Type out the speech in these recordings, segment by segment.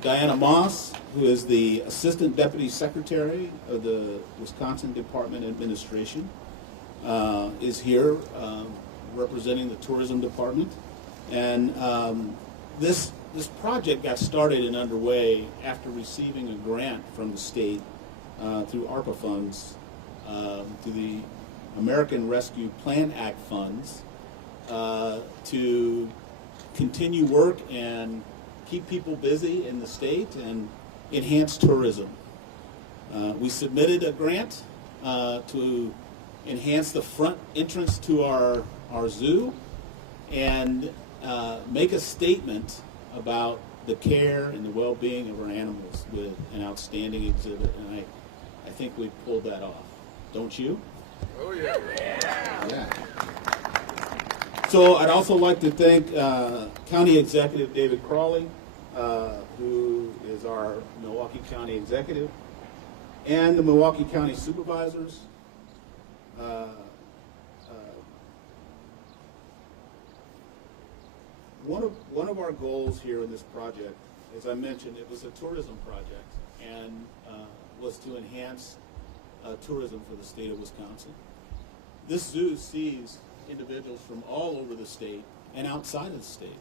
Diana Moss, who is the Assistant Deputy Secretary of the Wisconsin Department of Administration, is here representing the Tourism Department. And this project got started and underway after receiving a grant from the state through ARPA funds, through the American Rescue Plan Act funds, to continue work and keep people busy in the state and enhance tourism. We submitted a grant to enhance the front entrance to our zoo and make a statement about the care and the well-being of our animals with an outstanding exhibit, and I think we pulled that off. Don't you? Oh, yeah. Yeah. So I'd also like to thank County Executive David Crawley, who is our Milwaukee County Executive, and the Milwaukee County Supervisors. One of our goals here in this project, as I mentioned, it was a tourism project and was to enhance tourism for the state of Wisconsin. This zoo sees individuals from all over the state and outside of the state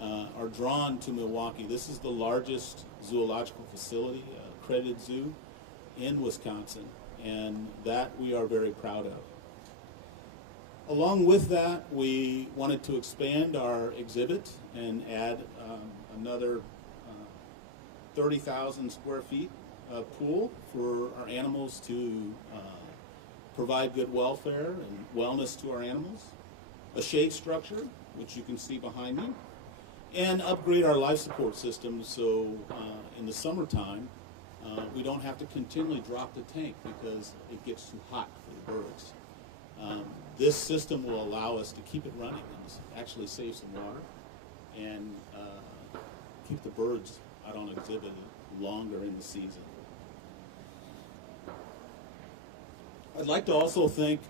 are drawn to Milwaukee. This is the largest zoological facility, accredited zoo in Wisconsin, and that we are very proud of. Along with that, we wanted to expand our exhibit and add another 30,000 square feet of pool for our animals to provide good welfare and wellness to our animals, a shade structure, which you can see behind me, and upgrade our life support system so in the summertime we don't have to continually drop the tank because it gets too hot for the birds. This system will allow us to keep it running and actually save some water and keep the birds out on exhibit longer in the season. I'd like to also thank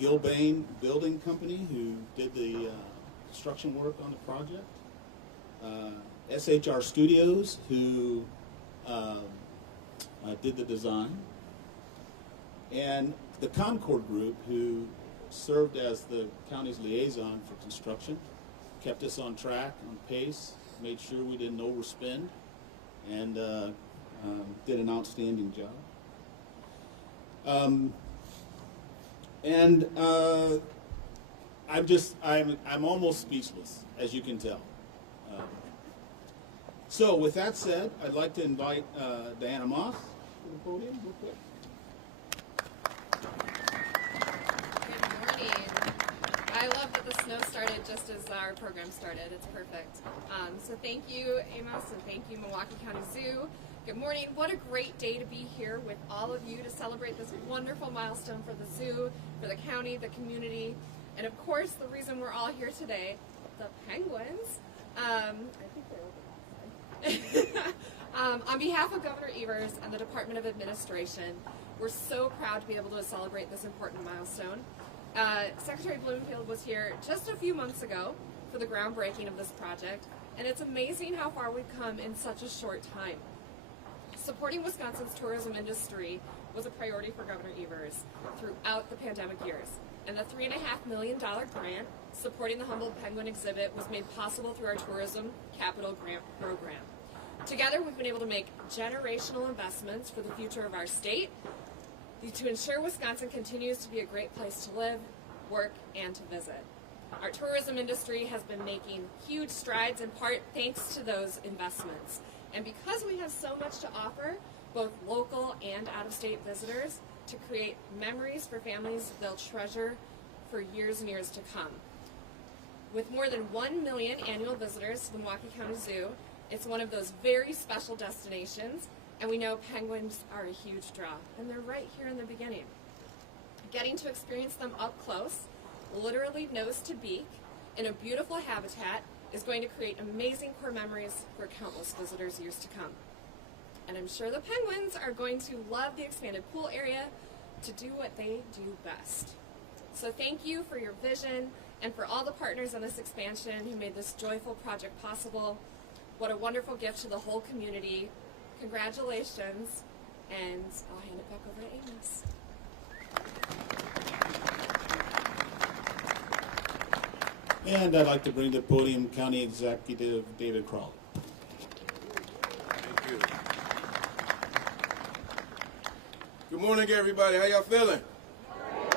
Gilbane Building Company, who did the construction work on the project, SHR Studios, who did the design, and the Concord Group, who served as the county's liaison for construction, kept us on track, on pace, made sure we didn't overspend, and did an outstanding job. I'm almost speechless, as you can tell. So with that said, I'd like to invite Diana Moss to the podium real quick. Good morning. I love that the snow started just as our program started. It's perfect. So thank you, Amos, and thank you, Milwaukee County Zoo. Good morning. What a great day to be here with all of you to celebrate this wonderful milestone for the zoo, for the county, the community, and of course the reason we're all here today, the penguins. I think they're over that. On behalf of Governor Evers and the Department of Administration, we're so proud to be able to celebrate this important milestone. Secretary Bloomfield was here just a few months ago for the groundbreaking of this project, and it's amazing how far we've come in such a short time. Supporting Wisconsin's tourism industry was a priority for Governor Evers throughout the pandemic years, and the $3.5 million grant supporting the Humboldt Penguin exhibit was made possible through our Tourism Capital Grant Program. Together, we've been able to make generational investments for the future of our state to ensure Wisconsin continues to be a great place to live, work, and to visit. Our tourism industry has been making huge strides in part thanks to those investments. And because we have so much to offer, both local and out-of-state visitors, to create memories for families they'll treasure for years and years to come. With more than 1 million annual visitors to the Milwaukee County Zoo, it's one of those very special destinations, and we know penguins are a huge draw, and they're right here in the beginning. Getting to experience them up close, literally nose to beak, in a beautiful habitat, is going to create amazing core memories for countless visitors years to come. And I'm sure the penguins are going to love the expanded pool area to do what they do best. So thank you for your vision and for all the partners on this expansion who made this joyful project possible. What a wonderful gift to the whole community. Congratulations, and I'll hand it back over to Amos. And I'd like to bring to the podium County Executive David Crawley. Thank you. Good morning, everybody. How y'all feeling?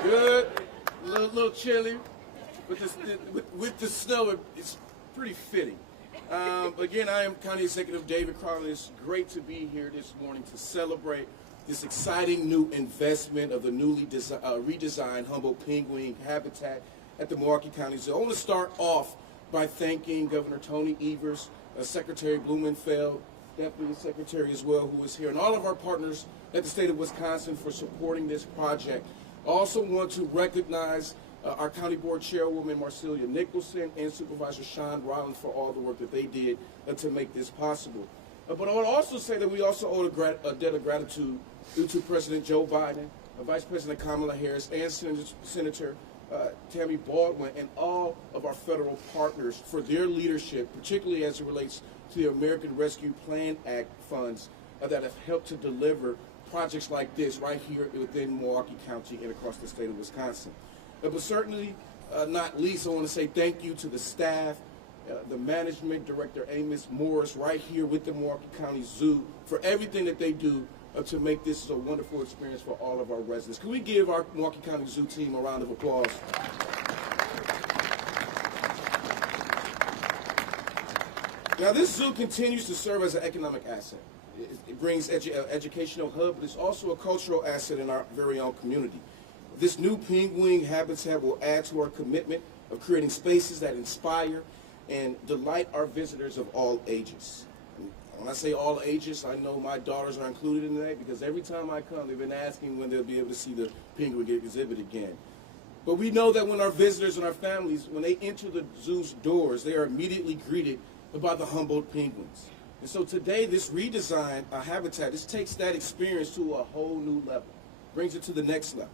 Good. A little chilly. With the snow, it's pretty fitting. Again, I am County Executive David Crawley. It's great to be here this morning to celebrate this exciting new investment of the newly redesigned Humboldt penguin habitat at the Milwaukee County Zoo. I want to start off by thanking Governor Tony Evers, Secretary Blumenfeld, Deputy Secretary as well, who is here, and all of our partners at the state of Wisconsin for supporting this project. I also want to recognize our County Board Chairwoman, Marcelia Nicholson, and Supervisor Sean Rollins for all the work that they did to make this possible. But I would also say that we also owe a debt of gratitude due to President Joe Biden, Vice President Kamala Harris, and Senator Tammy Baldwin, and all of our federal partners for their leadership, particularly as it relates to the American Rescue Plan Act funds that have helped to deliver projects like this right here within Milwaukee County and across the state of Wisconsin. But certainly, not least, I want to say thank you to the staff, the management, Director Amos Morris, right here with the Milwaukee County Zoo, for everything that they do to make this a wonderful experience for all of our residents. Can we give our Milwaukee County Zoo team a round of applause? Now, this zoo continues to serve as an economic asset. It brings educational hub, but it's also a cultural asset in our very own community. This new penguin habitat will add to our commitment of creating spaces that inspire and delight our visitors of all ages. When I say all ages, I know my daughters are included in that, because every time I come, they've been asking when they'll be able to see the penguin exhibit again. But we know that when our visitors and our families, when they enter the zoo's doors, they are immediately greeted by the Humboldt penguins. And so today, this redesigned habitat, this takes that experience to a whole new level, brings it to the next level.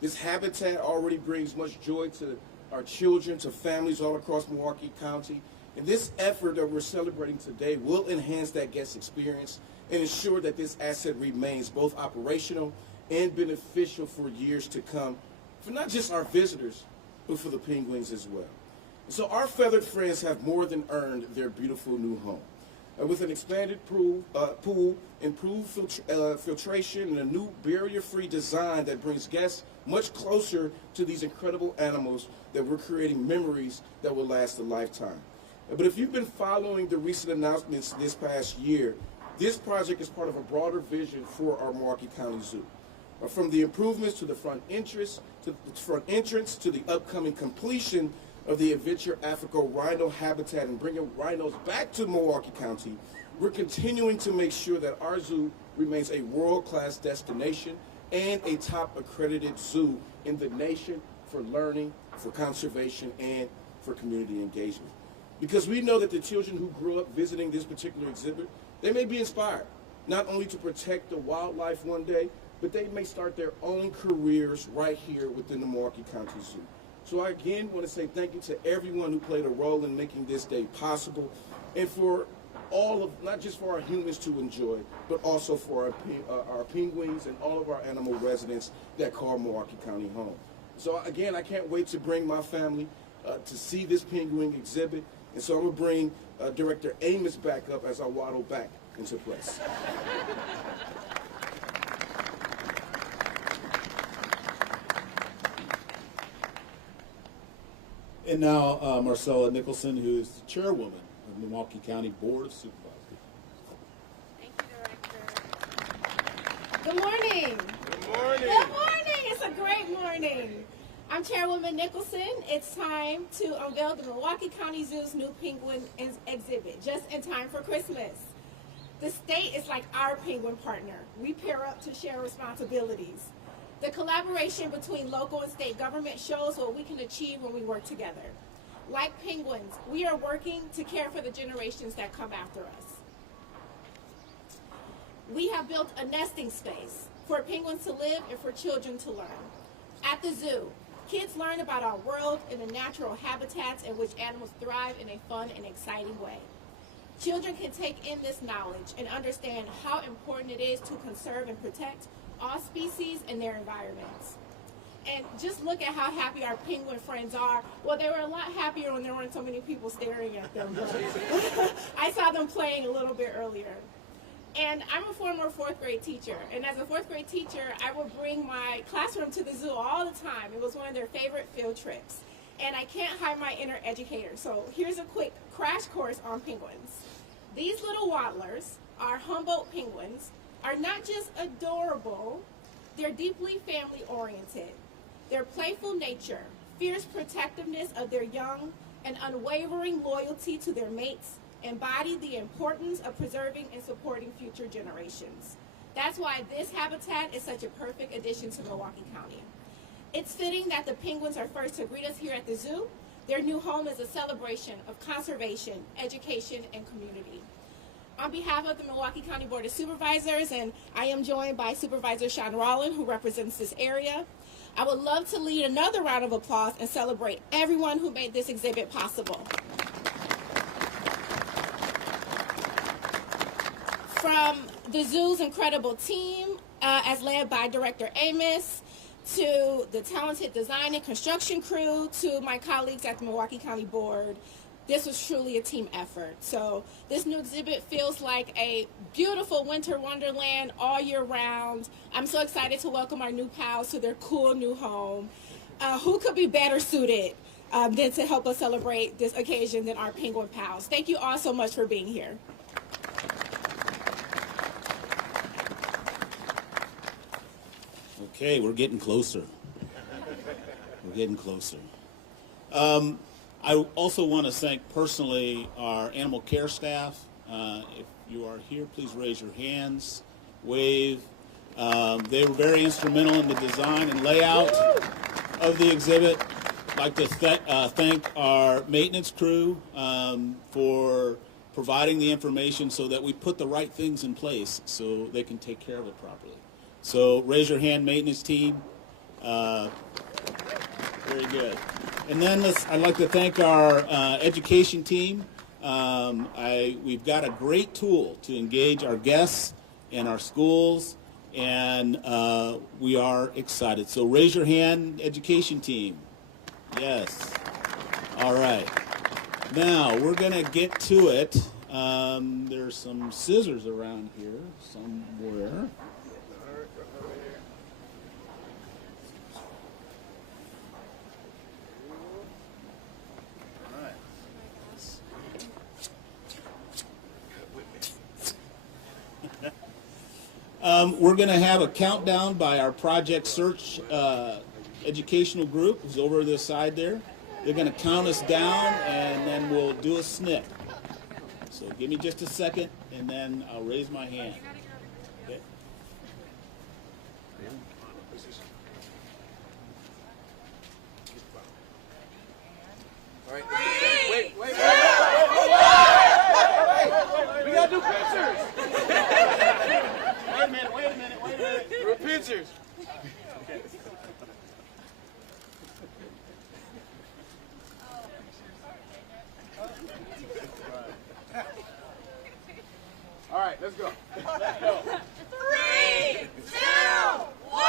This habitat already brings much joy to our children, to families all across Milwaukee County. And this effort that we're celebrating today will enhance that guest experience and ensure that this asset remains both operational and beneficial for years to come, for not just our visitors, but for the penguins as well. And so our feathered friends have more than earned their beautiful new home. With an expanded pool, improved filtration, and a new barrier-free design that brings guests much closer to these incredible animals, that we're creating memories that will last a lifetime. But if you've been following the recent announcements this past year, this project is part of a broader vision for our Milwaukee County Zoo. From the improvements to the front entrance, to the upcoming completion of the Adventure Africa rhino habitat and bringing rhinos back to Milwaukee County, we're continuing to make sure that our zoo remains a world-class destination and a top accredited zoo in the nation for learning, for conservation, and for community engagement. Because we know that the children who grew up visiting this particular exhibit, they may be inspired, not only to protect the wildlife one day, but they may start their own careers right here within the Milwaukee County Zoo. So I again want to say thank you to everyone who played a role in making this day possible, and for all of, not just for our humans to enjoy, but also for our penguins and all of our animal residents that call Milwaukee County home. So again, I can't wait to bring my family to see this penguin exhibit, and so I'm going to bring Director Amos back up as I waddle back into place. And now Marcella Nicholson, who is the chairwoman of the Milwaukee County Board of Supervisors. Thank you, Director. Good morning. Good morning. Good morning. It's a great morning. I'm Chairwoman Nicholson. It's time to unveil the Milwaukee County Zoo's new penguin exhibit, just in time for Christmas. The state is like our penguin partner. We pair up to share responsibilities. The collaboration between local and state government shows what we can achieve when we work together. Like penguins, we are working to care for the generations that come after us. We have built a nesting space for penguins to live and for children to learn. At the zoo, kids learn about our world and the natural habitats in which animals thrive in a fun and exciting way. Children can take in this knowledge and understand how important it is to conserve and protect all species and their environments. And just look at how happy our penguin friends are. Well, they were a lot happier when there weren't so many people staring at them. But I saw them playing a little bit earlier. And I'm a former fourth grade teacher. And as a fourth grade teacher, I would bring my classroom to the zoo all the time. It was one of their favorite field trips. And I can't hide my inner educator. So here's a quick crash course on penguins. These little waddlers, our Humboldt penguins, are not just adorable, they're deeply family oriented. Their playful nature, fierce protectiveness of their young, and unwavering loyalty to their mates embody the importance of preserving and supporting future generations. That's why this habitat is such a perfect addition to Milwaukee County. It's fitting that the penguins are first to greet us here at the zoo. Their new home is a celebration of conservation, education, and community. On behalf of the Milwaukee County Board of Supervisors, and I am joined by Supervisor Sean Rowland, who represents this area, I would love to lead another round of applause and celebrate everyone who made this exhibit possible. From the zoo's incredible team, as led by Director Amos, to the talented design and construction crew, to my colleagues at the Milwaukee County Board, this was truly a team effort. So this new exhibit feels like a beautiful winter wonderland all year round. I'm so excited to welcome our new pals to their cool new home. Who could be better suited than to help us celebrate this occasion than our penguin pals? Thank you all so much for being here. Okay, we're getting closer. We're getting closer. I also want to thank personally our animal care staff. If you are here, please raise your hands, wave. They were very instrumental in the design and layout of the exhibit. I'd like to thank our maintenance crew for providing the information so that we put the right things in place so they can take care of it properly. So raise your hand, maintenance team. Very good. And then I'd like to thank our education team. We've got a great tool to engage our guests and our schools, and we are excited. So raise your hand, education team. Yes. All right. Now, we're going to get to it. There's some scissors around here somewhere. We're going to have a countdown by our Project Search educational group, who's over this side there. They're going to count us down, and then we'll do a snip. So give me just a second, and then I'll raise my hand. Okay. All right. Wait. We got to do pictures. Wait a minute. We're pictures. Okay. All right, let's go. 3, 2, 1.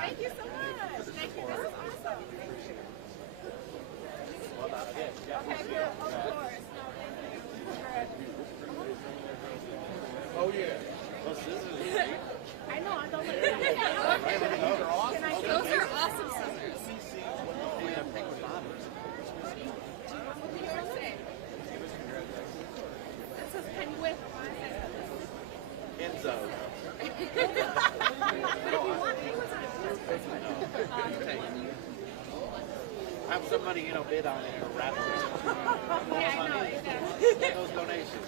Thank you so much. Thank you. This is awesome. Okay, good. Of course. No, thank you. Oh, yeah. I know, I don't look at Those are awesome scissors. That says penguin. Enzo. Have somebody, bid on it or wrap it. Yeah, I know.